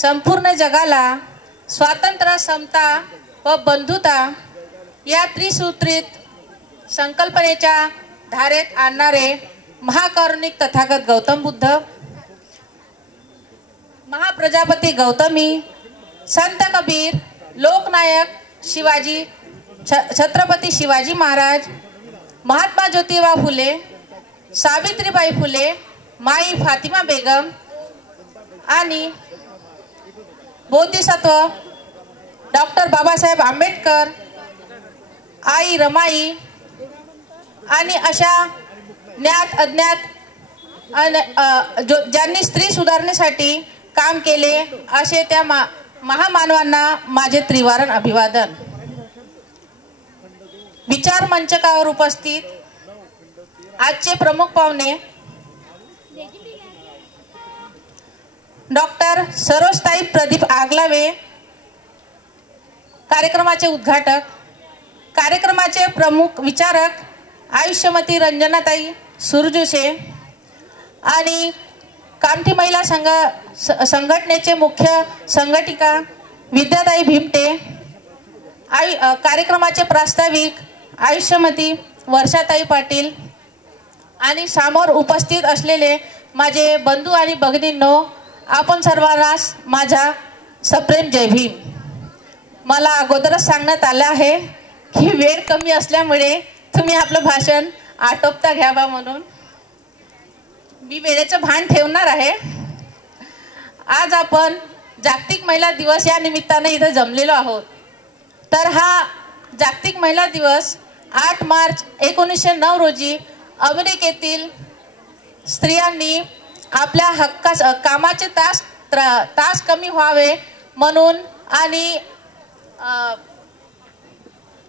संपूर्ण जगाला स्वातंत्र्य, समता व बंधुता या त्रिसूत्रीत संकल्पनेच्या धारेत आणणारे महाकारुणिक तथागत गौतम बुद्ध, महाप्रजापती गौतमी, संत कबीर, लोकनायक शिवाजी, छत्रपती शिवाजी महाराज, महात्मा ज्योतिबा फुले, सावित्रीबाई फुले, माई फातिमा बेगम आणि बोधिसत्व डॉक्टर बाबासाहेब आंबेडकर, आई रमाई आणि अशा ज्ञात अज्ञात ज्यांनी स्त्री सुधारणेसाठी काम केले असे त्या महामानवांना माझे त्रिवारण अभिवादन। विचार मंचकावर उपस्थित आजचे प्रमुख पाहुणे डॉक्टर सरोजताई प्रदीप आगलावे, कार्यक्रमाचे उद्घाटक, कार्यक्रमाचे प्रमुख विचारक आयुष्यमती रंजनाताई सुरजुशे आणि कामठी महिला संघटनेचे मुख्य संघटिका विद्याताई भीमटे, कार्यक्रमाचे प्रास्ताविक आयुष्यमती वर्षाताई पाटील आणि समोर उपस्थित असलेले माझे बंधू आणि भगिनींनो, आपण सर्वांनाच माझा सप्रेम जय भीम। मला अगोदरच सांगण्यात आलं आहे की वेळ कमी असल्यामुळे तुम्ही आपलं भाषण आटोपता घ्यावा, म्हणून मी वेळेचं भान ठेवणार आहे। आज आपण जागतिक महिला दिवस या निमित्ताने इथे जमलेलो आहोत। तर हा जागतिक महिला दिवस 8 मार्च 1909 रोजी अमेरिकेतील स्त्रियांनी आपल्या हक्काचे कामाचे तास कमी व्हावे म्हणून आणि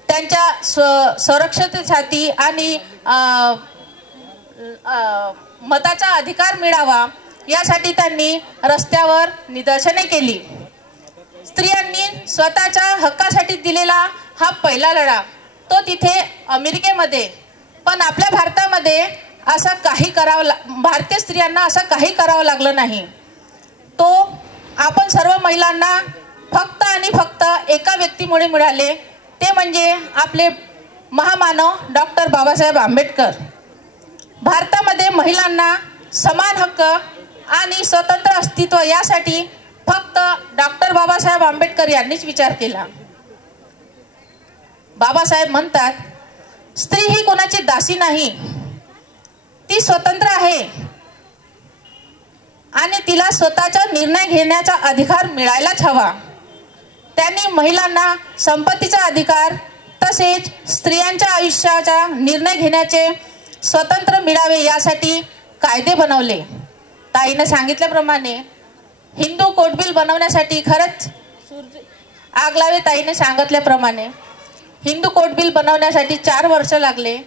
त्यांच्या सुरक्षतेसाठी आणि मताचा अधिकार मिळावा यासाठी त्यांनी रस्त्यावर निदर्शने केली। स्त्रियांनी स्वतःच्या हक्कासाठी दिलेला हा पहिला लढा तो तिथे अमेरिकेमध्ये, पण आपल्या भारतामध्ये असं काही भारतीय स्त्रियांना असं काही करावं लागलं नाही। तो आपण सर्व महिलांना फक्त आणि फक्त एका व्यक्तीमुळे मिळाले, ते म्हणजे आपले महामानव डॉक्टर बाबासाहेब आंबेडकर। भारतामध्ये महिलांना समान हक्क आणि स्वतंत्र अस्तित्व यासाठी फक्त डॉक्टर बाबासाहेब आंबेडकर यांनीच विचार केला। बाबासाहेब म्हणतात, स्त्री ही कोणाची दासी नाही, ती स्वतंत्र आहे आणि तिला स्वतःचा निर्णय घेण्याचा अधिकार मिळायलाच हवा। त्यांनी महिलांना संपत्तीचा अधिकार तसेच स्त्रियांच्या आयुष्याचा निर्णय घेण्याचे स्वतंत्र मिळावे यासाठी कायदे बनवले। ताईने सांगितल्याप्रमाणे हिंदू कोड बिल बनवण्यासाठी खरंच आगलावे ताईने सांगितल्याप्रमाणे हिंदू कोड बिल बनवण्यासाठी 4 वर्ष लागले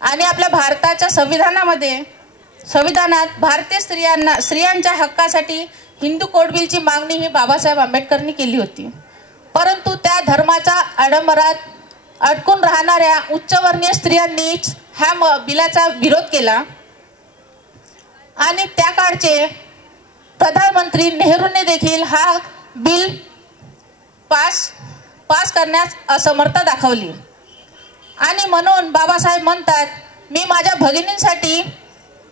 आणि आपल्या भारताच्या संविधानात भारतीय स्त्रियांच्या हक्कासाठी हिंदू कोड बिलची मागणी ही बाबासाहेब आंबेडकरांनी केली होती। परंतु त्या धर्माच्या आडंबरात अडकून राहणाऱ्या उच्चवर्णीय स्त्रियांनीच ह्या बिलाचा विरोध केला आणि त्या काळचे प्रधानमंत्री नेहरूंनी देखील हा बिल पास करण्यास असमर्थ दाखवली आणि म्हणून बाबासाहेब म्हणतात, मी माझ्या भगिनींसाठी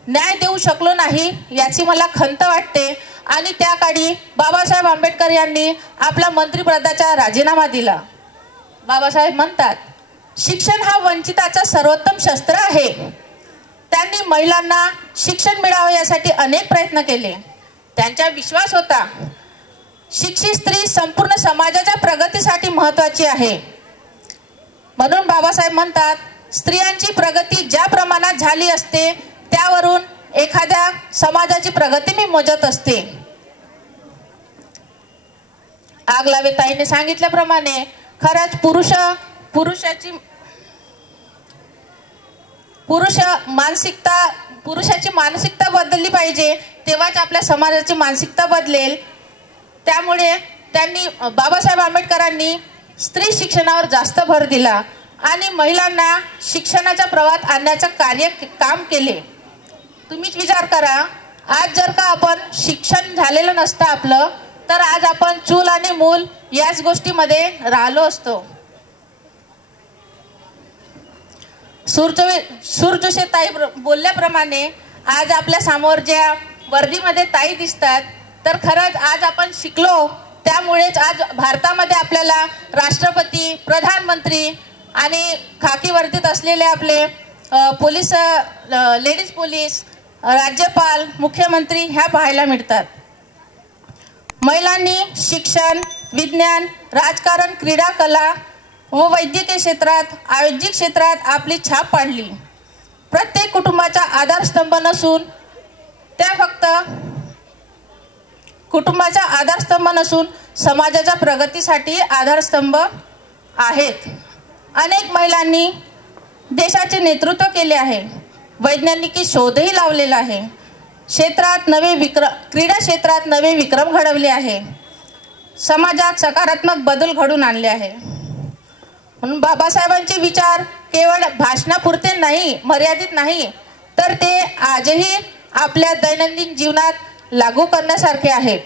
न्याय देऊ शकलो नाही याची मला खंत वाटते आणि त्या काळी बाबासाहेब आंबेडकर यांनी आपला मंत्रिपदाचा राजीनामा दिला। बाबासाहेब म्हणतात, शिक्षण हा वंचिताचा सर्वोत्तम शस्त्र आहे। त्यांनी महिलांना शिक्षण मिळावे यासाठी अनेक प्रयत्न केले। त्यांचा विश्वास होता, शिक्षित स्त्री संपूर्ण समाजाच्या प्रगतीसाठी महत्त्वाची आहे। म्हणून बाबासाहेब म्हणतात, स्त्रियांची प्रगती ज्या प्रमाणात झाली असते त्यावरून एखाद्या समाजाची प्रगती मी मोजत असते। आगलावे ताईने सांगितल्याप्रमाणे खरंच पुरुषाची मानसिकता बदलली पाहिजे, तेव्हाच आपल्या समाजाची मानसिकता बदलेल। त्यामुळे त्यांनी बाबासाहेब आंबेडकरांनी स्त्री शिक्षणावर जास्त भर दिला आणि महिलांना शिक्षणाच्या प्रवाहात आणण्याचं काम केले। तुम्हीच विचार करा, आज जर का आपण शिक्षण झालेलं नसतं आपलं, तर आज आपण चूल आणि मूल याच गोष्टीमध्ये राहिलो असतो. सुरजोशे ताई बोलल्याप्रमाणे आज आपल्या समोर ज्या वर्दीमध्ये ताई दिसतात, तर खरंच आज आपण शिकलो, त्यामुळेच आज भारतामध्ये आपल्याला राष्ट्रपती, प्रधानमंत्री आणि खाकी वर्दीत असलेले आपले पोलीस, लेडीज पोलीस, राज्यपाल, मुख्यमंत्री ह्या पाहायला मिळतात. महिलांनी शिक्षण, विज्ञान, राजकारण, क्रीडा, कला व वैद्यकीय क्षेत्रात, आयोजिक क्षेत्रात आपली छाप पाडली. प्रत्येक कुटुंबाचा आधारस्तंभ नसून त्या फक्त कुटुंबाचा आधारस्तंभ नसून समाजाच्या प्रगतीसाठी आधारस्तंभ आहेत. अनेक महिलांनी देशाचे नेतृत्व केले आहे, वैज्ञानिक शोधही लावलेला आहे, क्रीडा क्षेत्रात नवे विक्रम घडवले आहे, समाजात सकारात्मक बदल घडून आणले आहे. म्हणून बाबासाहेबांचे विचार केवळ भाषणापुरते नाही, मर्यादित नाही, तर ते आजही आपल्या दैनंदिन जीवनात लागू करण्यासारखे आहेत.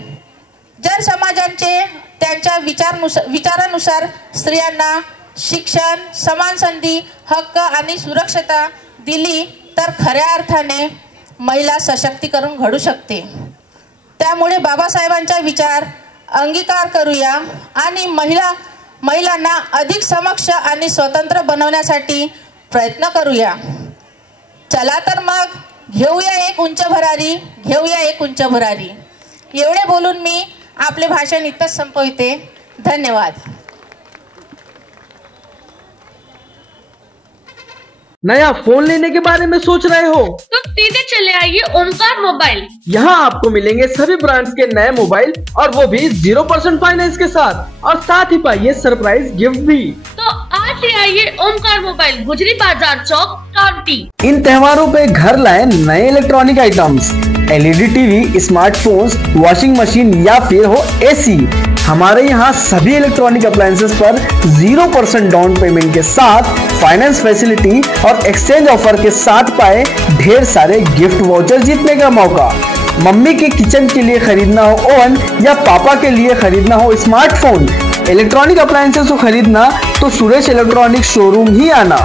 जर समाजाचे त्यांच्या विचारानुसार स्त्रियांना शिक्षण, समान संधी, हक्क आणि सुरक्षता दिली तर खऱ्या अर्थाने महिला सशक्तीकरण घडू शकते. त्यामुळे बाबासाहेबांचा विचार अंगीकार करूया आणि महिलांना अधिक सक्षम आणि स्वतंत्र बनवण्यासाठी प्रयत्न करूया. चला तर मग घेऊया एक उंच भरारी. एवढे बोलून मी आपले भाषण इथंच संपविते. धन्यवाद. नया फोन लेने के बारे में सोच रहे हो तो सीधे चले आइए ओमकार मोबाइल। यहाँ आपको मिलेंगे सभी ब्रांड्स के नए मोबाइल और वो भी 0% फाइनेंस के साथ, और साथ ही पाइए सरप्राइज गिफ्ट भी। तो आज ही आइए ओमकार मोबाइल, गुजरी बाजार चौक, कांटी। इन त्योहारों पे घर लाए नए electronic items, LED TV, smartphones, washing machine या फिर हो AC। हमारे यहाँ सभी इलेक्ट्रॉनिक अप्लायंसेस पर 0% डाउन पेमेंट के साथ फाइनेंस फैसिलिटी और एक्सचेंज ऑफर के साथ पाए ढेर सारे गिफ्ट वाउचर जीतने का मौका। मम्मी के किचन के लिए खरीदना हो ओवन या पापा के लिए खरीदना हो स्मार्टफोन, इलेक्ट्रॉनिक अप्लायंसेस को खरीदना तो सुरेश इलेक्ट्रॉनिक शोरूम ही आना।